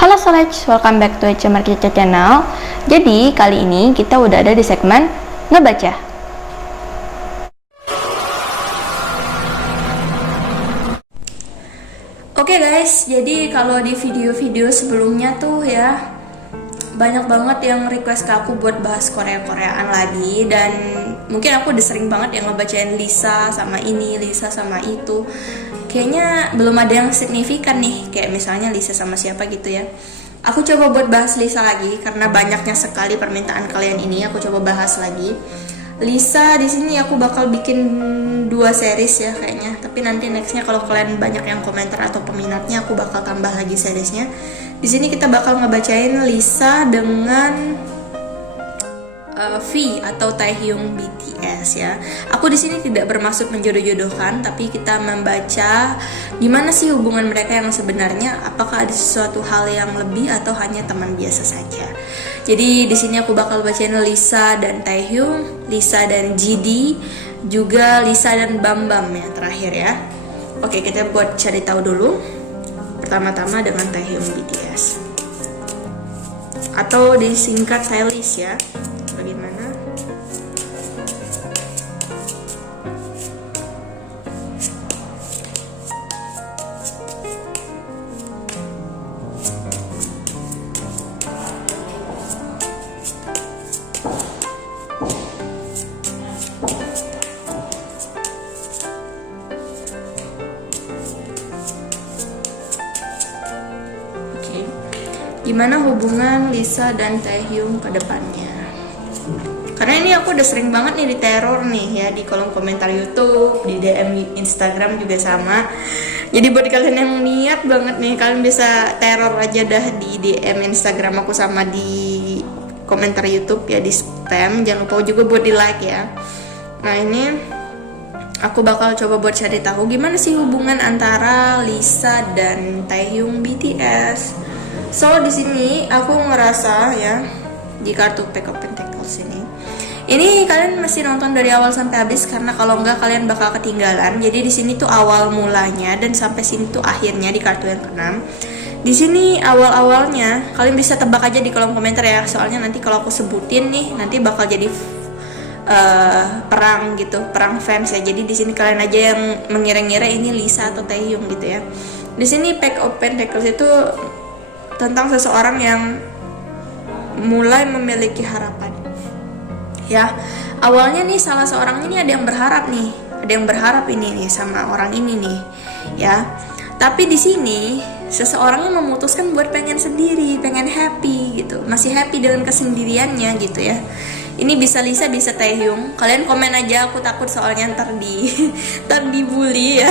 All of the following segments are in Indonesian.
Halo Solej, welcome back to HMR Kita Channel. Jadi kali ini kita udah ada di segmen ngebaca. Oke guys, jadi kalau di video-video sebelumnya tuh ya banyak banget yang request ke aku buat bahas Korea-Koreaan lagi. Dan mungkin aku udah sering banget yang ngebacain Lisa sama ini, Lisa sama itu. Kayaknya belum ada yang signifikan nih, kayak misalnya Lisa sama siapa gitu ya. Aku coba buat bahas Lisa lagi karena banyaknya sekali permintaan kalian ini. Aku coba bahas lagi Lisa. Di sini aku bakal bikin 2 series ya kayaknya. Tapi nanti nextnya kalau kalian banyak yang komentar atau peminatnya, aku bakal tambah lagi seriesnya. Di sini kita bakal ngebacain Lisa dengan V atau Taehyung BTS ya. Aku di sini tidak bermaksud menjodoh-jodohkan, tapi kita membaca gimana sih hubungan mereka yang sebenarnya. Apakah ada sesuatu hal yang lebih atau hanya teman biasa saja. Jadi di sini aku bakal bacain Lisa dan Taehyung, Lisa dan GD, juga Lisa dan Bambam ya terakhir ya. Oke, kita buat cari tahu dulu. Pertama-tama dengan Taehyung BTS atau disingkat Taelis ya. Bagaimana? Oke. Gimana hubungan Lisa dan Taehyung ke depannya? Karena ini aku udah sering banget nih diteror nih ya, di kolom komentar YouTube, di DM Instagram juga sama. Jadi buat kalian yang niat banget nih, kalian bisa teror aja dah di DM Instagram aku sama di komentar YouTube ya, di spam. Jangan lupa juga buat di like ya. Nah ini aku bakal coba buat cari tahu gimana sih hubungan antara Lisa dan Taehyung BTS. So di sini aku ngerasa ya, di kartu Pack of Pentacles ini kalian mesti nonton dari awal sampai habis, karena kalau enggak kalian bakal ketinggalan. Jadi di sini tuh awal mulanya dan sampai sini tuh akhirnya di kartu yang ke-6. Di sini awal-awalnya kalian bisa tebak aja di kolom komentar ya, soalnya nanti kalau aku sebutin nih nanti bakal jadi perang gitu, perang fans ya. Jadi di sini kalian aja yang mengira-ngira ini Lisa atau Taehyung gitu ya. Di sini Pack of Pentacles itu tentang seseorang yang mulai memiliki harapan. Ya, awalnya nih salah seorang ini ada yang berharap ini nih sama orang ini nih, ya. Tapi di sini seseorangnya memutuskan buat pengen sendiri, pengen happy gitu, masih happy dengan kesendiriannya gitu ya. Ini bisa Lisa, bisa Taehyung. Kalian komen aja, aku takut soalnya ntar dibully ya.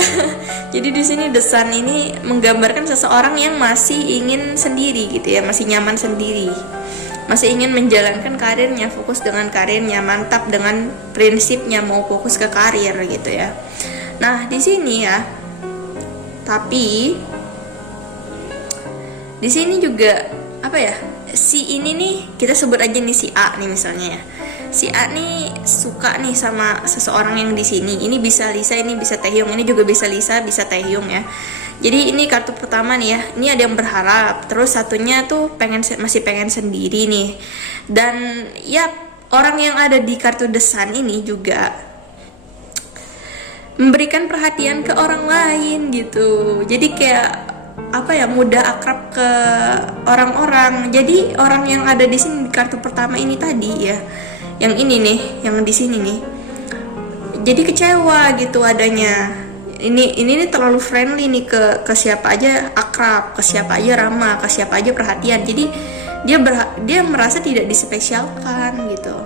Jadi di sini The Sun ini menggambarkan seseorang yang masih ingin sendiri gitu ya, masih nyaman sendiri. Masih ingin menjalankan karirnya, fokus dengan karirnya, mantap dengan prinsipnya, mau fokus ke karir gitu ya. Nah, di sini ya. Tapi di sini juga apa ya? Si ini nih, kita sebut aja nih si A nih misalnya ya. Si A nih suka nih sama seseorang yang di sini. Ini bisa Lisa, ini bisa Taehyung, ini juga bisa Lisa, bisa Taehyung ya. Jadi ini kartu pertama nih ya. Ini ada yang berharap, terus satunya tuh masih pengen sendiri nih. Dan ya orang yang ada di kartu The Sun ini juga memberikan perhatian ke orang lain gitu. Jadi kayak apa ya, mudah akrab ke orang-orang. Jadi orang yang ada di sini di kartu pertama ini tadi ya, yang ini nih, yang di sini nih, jadi kecewa gitu adanya. Ini terlalu friendly nih ke siapa aja akrab, ke siapa aja ramah, ke siapa aja perhatian. Jadi dia merasa tidak dispesialkan gitu.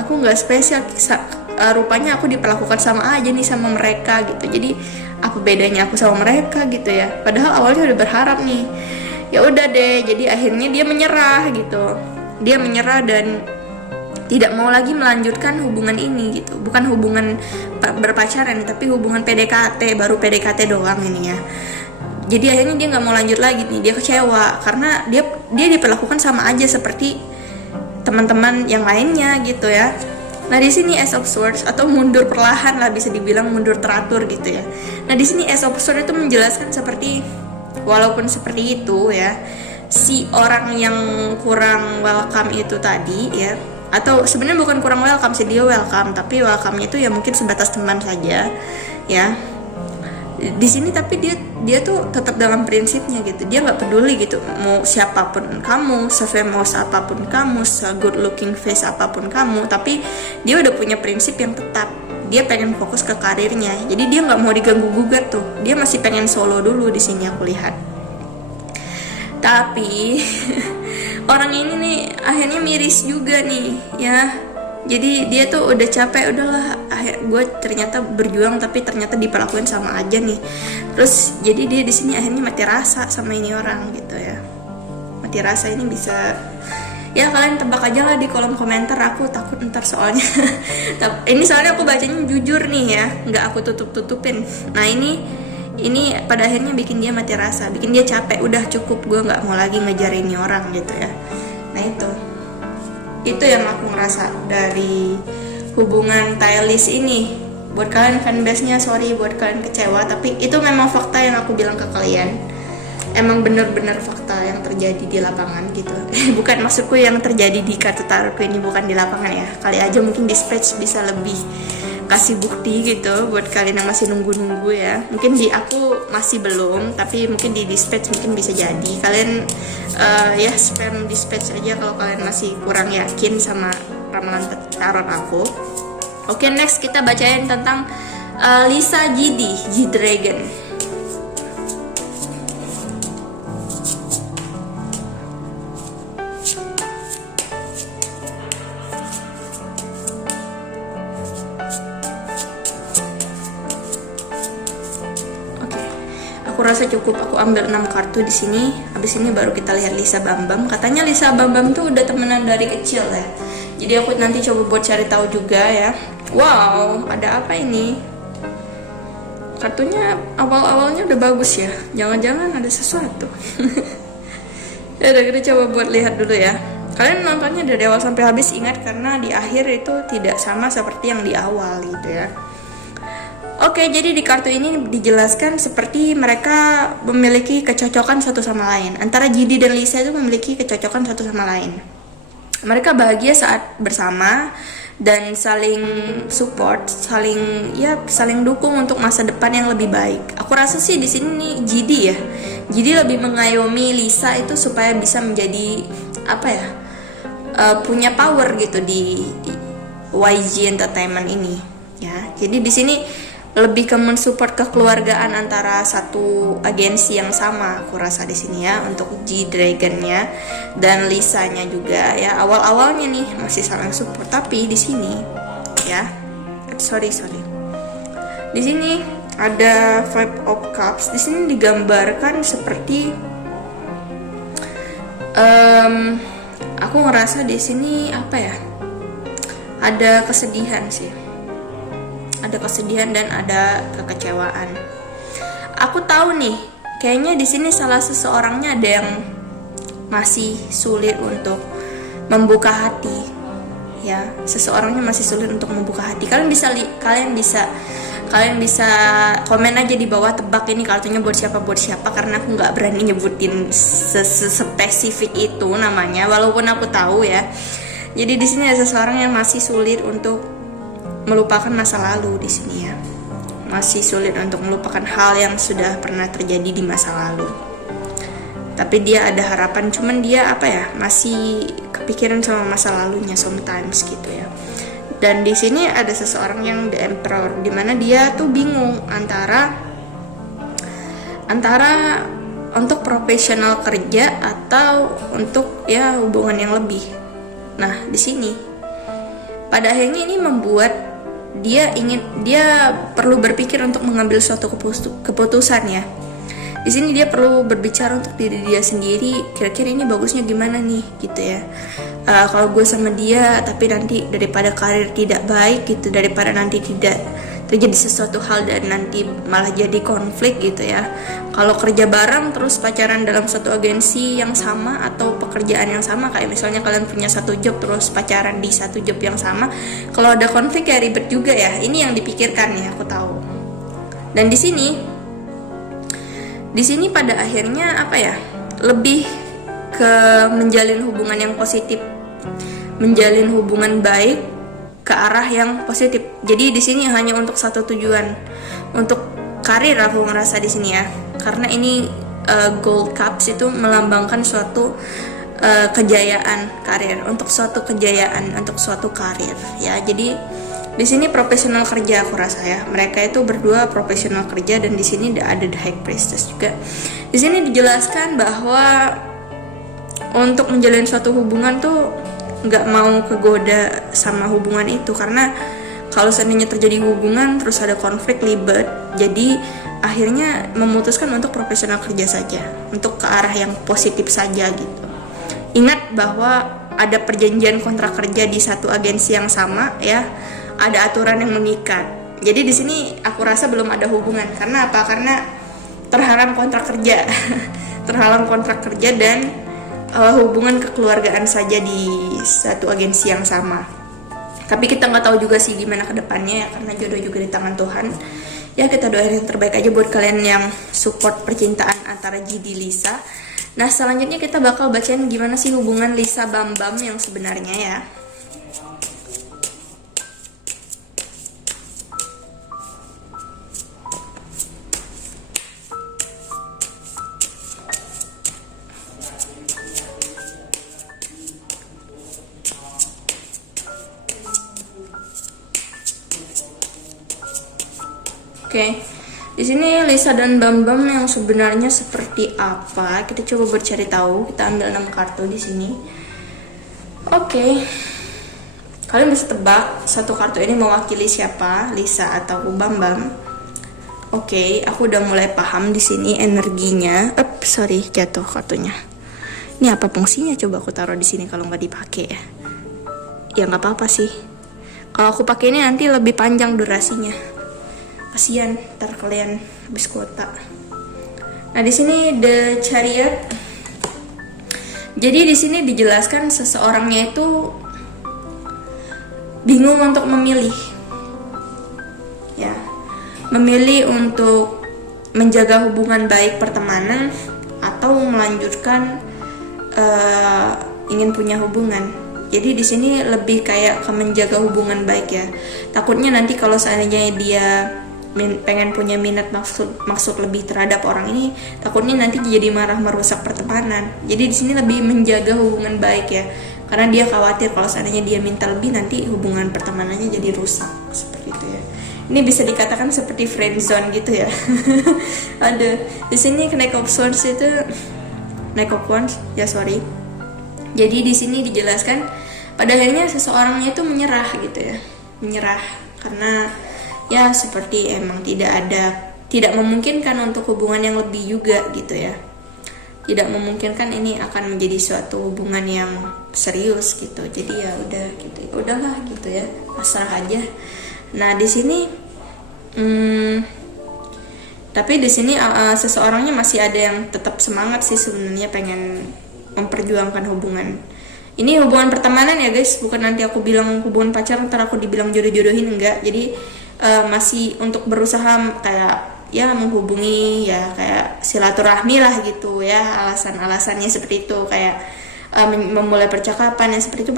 Aku nggak spesial, rupanya aku diperlakukan sama aja nih sama mereka gitu. Jadi apa bedanya aku sama mereka gitu ya? Padahal awalnya udah berharap nih. Ya udah deh, jadi akhirnya dia menyerah gitu. Dia menyerah dan tidak mau lagi melanjutkan hubungan ini gitu. Bukan hubungan berpacaran, tapi hubungan PDKT, baru PDKT doang ini ya. Jadi akhirnya dia nggak mau lanjut lagi nih, dia kecewa karena dia diperlakukan sama aja seperti teman-teman yang lainnya gitu ya. Nah di sini Ace of Swords atau mundur perlahan lah, bisa dibilang mundur teratur gitu ya. Nah di sini Ace of Swords itu menjelaskan seperti walaupun seperti itu ya, si orang yang kurang welcome itu tadi ya, atau sebenarnya bukan kurang welcome sih, dia welcome, tapi welcome-nya itu ya mungkin sebatas teman saja ya di sini. Tapi dia tuh tetap dalam prinsipnya gitu, dia nggak peduli gitu mau siapapun kamu, se-famous apapun kamu, se-good looking face apapun kamu, tapi dia udah punya prinsip yang tetap. Dia pengen fokus ke karirnya, jadi dia nggak mau diganggu gugat tuh, dia masih pengen solo dulu di sini aku lihat. Tapi orang ini nih akhirnya miris juga nih ya. Jadi dia tuh udah capek, udahlah gue ternyata berjuang tapi ternyata diperlakuin sama aja nih. Terus jadi dia di sini akhirnya mati rasa sama ini orang gitu ya. Mati rasa ini bisa, ya kalian tebak aja lah di kolom komentar, aku takut ntar soalnya. Ini soalnya aku bacanya jujur nih ya, nggak aku tutup-tutupin. Nah ini pada akhirnya bikin dia mati rasa, bikin dia capek, udah cukup, gue nggak mau lagi ngejar ini orang gitu ya. Nah itu yang aku ngerasa dari hubungan Taylis ini. Buat kalian fanbase-nya, sorry buat kalian kecewa, tapi itu memang fakta yang aku bilang ke kalian. Emang bener-bener fakta yang terjadi di lapangan gitu. Bukan maksudku yang terjadi di kartu tarotku ini bukan di lapangan ya. Kali aja mungkin dispatch bisa lebih kasih bukti gitu buat kalian yang masih nunggu-nunggu ya. Mungkin di aku masih belum, tapi mungkin di dispatch mungkin bisa jadi. Kalian ya spam dispatch aja kalau kalian masih kurang yakin sama ramalan tarot aku. Oke, next kita bacain tentang Lisa G-Dragon. Aku rasa cukup, aku ambil 6 kartu di sini. Habis ini baru kita lihat Lisa Bambam. Katanya Lisa Bambam tuh udah temenan dari kecil ya. Jadi aku nanti coba buat cari tahu juga ya. Wow, ada apa ini? Kartunya awal-awalnya udah bagus ya. Jangan-jangan ada sesuatu. Ya udah, kita coba buat lihat dulu ya. Kalian nontonnya dari awal sampai habis, ingat karena di akhir itu tidak sama seperti yang di awal gitu ya. Oke, jadi di kartu ini dijelaskan seperti mereka memiliki kecocokan satu sama lain. Antara Gidi dan Lisa itu memiliki kecocokan satu sama lain. Mereka bahagia saat bersama dan saling support, saling dukung untuk masa depan yang lebih baik. Aku rasa sih di sini nih Gidi ya. Gidi lebih mengayomi Lisa itu supaya bisa menjadi punya power gitu di YG Entertainment ini ya. Jadi di sini lebih ke mensupport kekeluargaan antara satu agensi yang sama, aku rasa di sini ya, untuk G-Dragon-nya dan Lisa-nya juga ya. Awal-awalnya nih masih saling support, tapi di sini ya, sorry. Di sini ada Five of Cups. Di sini digambarkan seperti aku ngerasa di sini ada kesedihan sih. Ada kesedihan dan ada kekecewaan. Aku tahu nih, kayaknya di sini salah seseorangnya ada yang masih sulit untuk membuka hati. Ya, seseorangnya masih sulit untuk membuka hati. Kalian bisa komen aja di bawah, tebak ini kartunya buat siapa karena aku nggak berani nyebutin spesifik itu namanya, walaupun aku tahu ya. Jadi di sini ada seseorang yang masih sulit untuk melupakan masa lalu di sini ya. Masih sulit untuk melupakan hal yang sudah pernah terjadi di masa lalu. Tapi dia ada harapan, cuman dia masih kepikiran sama masa lalunya sometimes gitu ya. Dan di sini ada seseorang yang The Emperor, dimana dia tuh bingung antara untuk profesional kerja atau untuk ya hubungan yang lebih. Nah, di sini pada akhirnya ini membuat dia perlu berpikir untuk mengambil suatu keputusan ya. Di sini dia perlu berbicara untuk diri dia sendiri, kira-kira ini bagusnya gimana nih gitu ya. Kalau gue sama dia tapi nanti daripada karir tidak baik gitu, daripada nanti tidak terjadi sesuatu hal dan nanti malah jadi konflik gitu ya. Kalau kerja bareng terus pacaran dalam satu agensi yang sama atau pekerjaan yang sama, kayak misalnya kalian punya satu job terus pacaran di satu job yang sama, kalau ada konflik ya ribet juga ya. Ini yang dipikirkan ya, aku tahu. Dan di sini pada akhirnya lebih ke menjalin hubungan yang positif, menjalin hubungan baik ke arah yang positif. Jadi di sini hanya untuk satu tujuan, untuk karir aku ngerasa di sini ya. Karena ini gold cups itu melambangkan suatu kejayaan karir, untuk suatu kejayaan, untuk suatu karir ya. Jadi di sini profesional kerja aku rasa ya. Mereka itu berdua profesional kerja, dan di sini ada the high priestess juga. Di sini dijelaskan bahwa untuk menjalin suatu hubungan tuh nggak mau kegoda sama hubungan itu, karena kalau seandainya terjadi hubungan terus ada konflik ribet, jadi akhirnya memutuskan untuk profesional kerja saja, untuk ke arah yang positif saja gitu. Ingat bahwa ada perjanjian kontrak kerja di satu agensi yang sama ya, ada aturan yang mengikat. Jadi di sini aku rasa belum ada hubungan. Karena apa? Karena terhalang kontrak kerja, terhalang kontrak kerja dan hubungan kekeluargaan saja di satu agensi yang sama. Tapi kita nggak tahu juga sih gimana kedepannya ya, karena jodoh juga di tangan Tuhan. Ya kita doain yang terbaik aja buat kalian yang support percintaan antara Gidi Lisa. Nah selanjutnya kita bakal bacain gimana sih hubungan Lisa Bambam yang sebenarnya ya. Oke, di sini Lisa dan Bambam yang sebenarnya seperti apa? Kita coba bercari tahu. Kita ambil 6 kartu di sini. Oke, kalian bisa tebak satu kartu ini mewakili siapa, Lisa atau Bambam? Oke, aku udah mulai paham di sini energinya. Sorry, jatuh kartunya. Ini apa fungsinya? Coba aku taruh di sini kalau nggak dipakai ya. Ya nggak apa-apa sih. Kalau aku pakai ini nanti lebih panjang durasinya. Kasian, ntar kalian habis kuota. Nah di sini The Chariot. Jadi di sini dijelaskan seseorangnya itu bingung untuk memilih, ya, memilih untuk menjaga hubungan baik pertemanan atau melanjutkan ingin punya hubungan. Jadi di sini lebih kayak ke menjaga hubungan baik ya. Takutnya nanti kalau seandainya dia pengen punya minat maksud lebih terhadap orang ini, takutnya nanti jadi marah merusak pertemanan. Jadi di sini lebih menjaga hubungan baik ya, karena dia khawatir kalau seandainya dia minta lebih nanti hubungan pertemanannya jadi rusak seperti itu ya. Ini bisa dikatakan seperti friendzone gitu ya. Ada di sini Knight of Swords itu Knight of Wands ya, sorry. Jadi di sini dijelaskan pada akhirnya seseorangnya itu menyerah gitu ya, menyerah karena ya seperti emang tidak memungkinkan untuk hubungan yang lebih juga gitu ya, tidak memungkinkan ini akan menjadi suatu hubungan yang serius gitu. Jadi ya udah gitu, udahlah gitu ya, pasrah aja. Nah di sini tapi di sini seseorangnya masih ada yang tetap semangat sih sebenarnya, pengen memperjuangkan hubungan ini, hubungan pertemanan ya guys, bukan nanti aku bilang hubungan pacaran ntar aku dibilang jodoh-jodohin, enggak. Jadi masih untuk berusaha kayak ya menghubungi ya, kayak silaturahmi lah gitu ya, alasan-alasannya seperti itu, kayak memulai percakapan yang seperti itu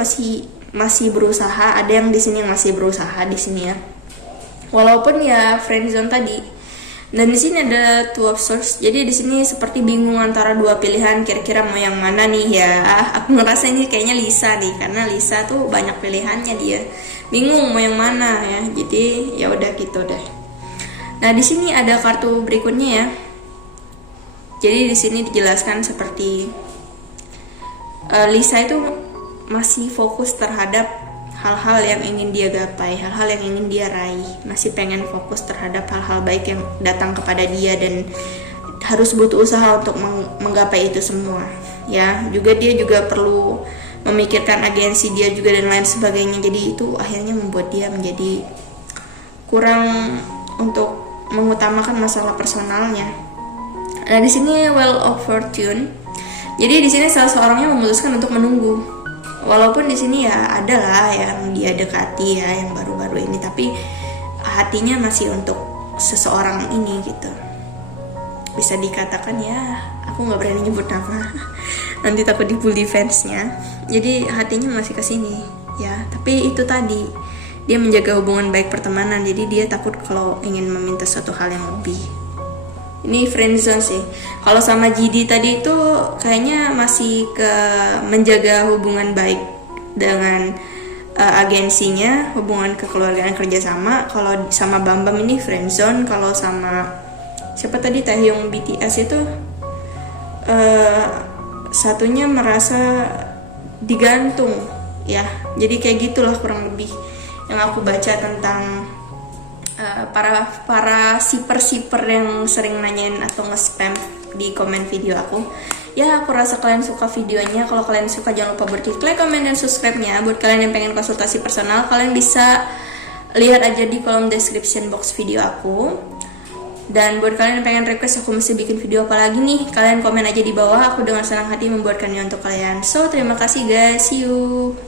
masih berusaha. Ada yang di sini yang masih berusaha di sini ya, walaupun ya friendzone tadi. Dan di sini ada Two of Swords. Jadi di sini seperti bingung antara dua pilihan, kira-kira mau yang mana nih ya. Aku ngerasa ini kayaknya Lisa nih, karena Lisa tuh banyak pilihannya, dia bingung mau yang mana ya. Jadi ya udah gitu deh. Nah di sini ada kartu berikutnya ya. Jadi di sini dijelaskan seperti Lisa itu masih fokus terhadap hal-hal yang ingin dia gapai, hal-hal yang ingin dia raih, masih pengen fokus terhadap hal-hal baik yang datang kepada dia dan harus butuh usaha untuk menggapai itu semua ya. Juga dia juga perlu memikirkan agensi dia juga dan lain sebagainya. Jadi itu akhirnya membuat dia menjadi kurang untuk mengutamakan masalah personalnya. Nah di sini Wheel of Fortune. Jadi di sini salah seorangnya memutuskan untuk menunggu. Walaupun di sini ya ada lah yang dia dekati ya, yang baru-baru ini, tapi hatinya masih untuk seseorang ini gitu. Bisa dikatakan ya, aku nggak berani nyebut nama. nanti takut dibully fansnya. Jadi hatinya masih ke sini ya. Tapi itu tadi, dia menjaga hubungan baik pertemanan, jadi dia takut kalau ingin meminta suatu hal yang lebih. Ini friendzone sih. Kalau sama GD tadi itu kayaknya masih ke menjaga hubungan baik dengan agensinya, hubungan kekeluargaan kerjasama. Kalau sama Bambam ini friendzone. Kalau sama siapa tadi, Taehyung BTS itu satunya merasa digantung ya. Jadi kayak gitulah kurang lebih yang aku baca tentang para siper yang sering nanyain atau nge-spam di komen video aku. Ya, aku rasa kalian suka videonya. Kalau kalian suka, jangan lupa buat klik, komen, dan subscribe-nya. Buat kalian yang pengen konsultasi personal, kalian bisa lihat aja di kolom description box video aku. Dan buat kalian yang pengen request aku mesti bikin video apa lagi nih, kalian komen aja di bawah. Aku dengan senang hati membuatkannya untuk kalian. So, terima kasih guys. See you.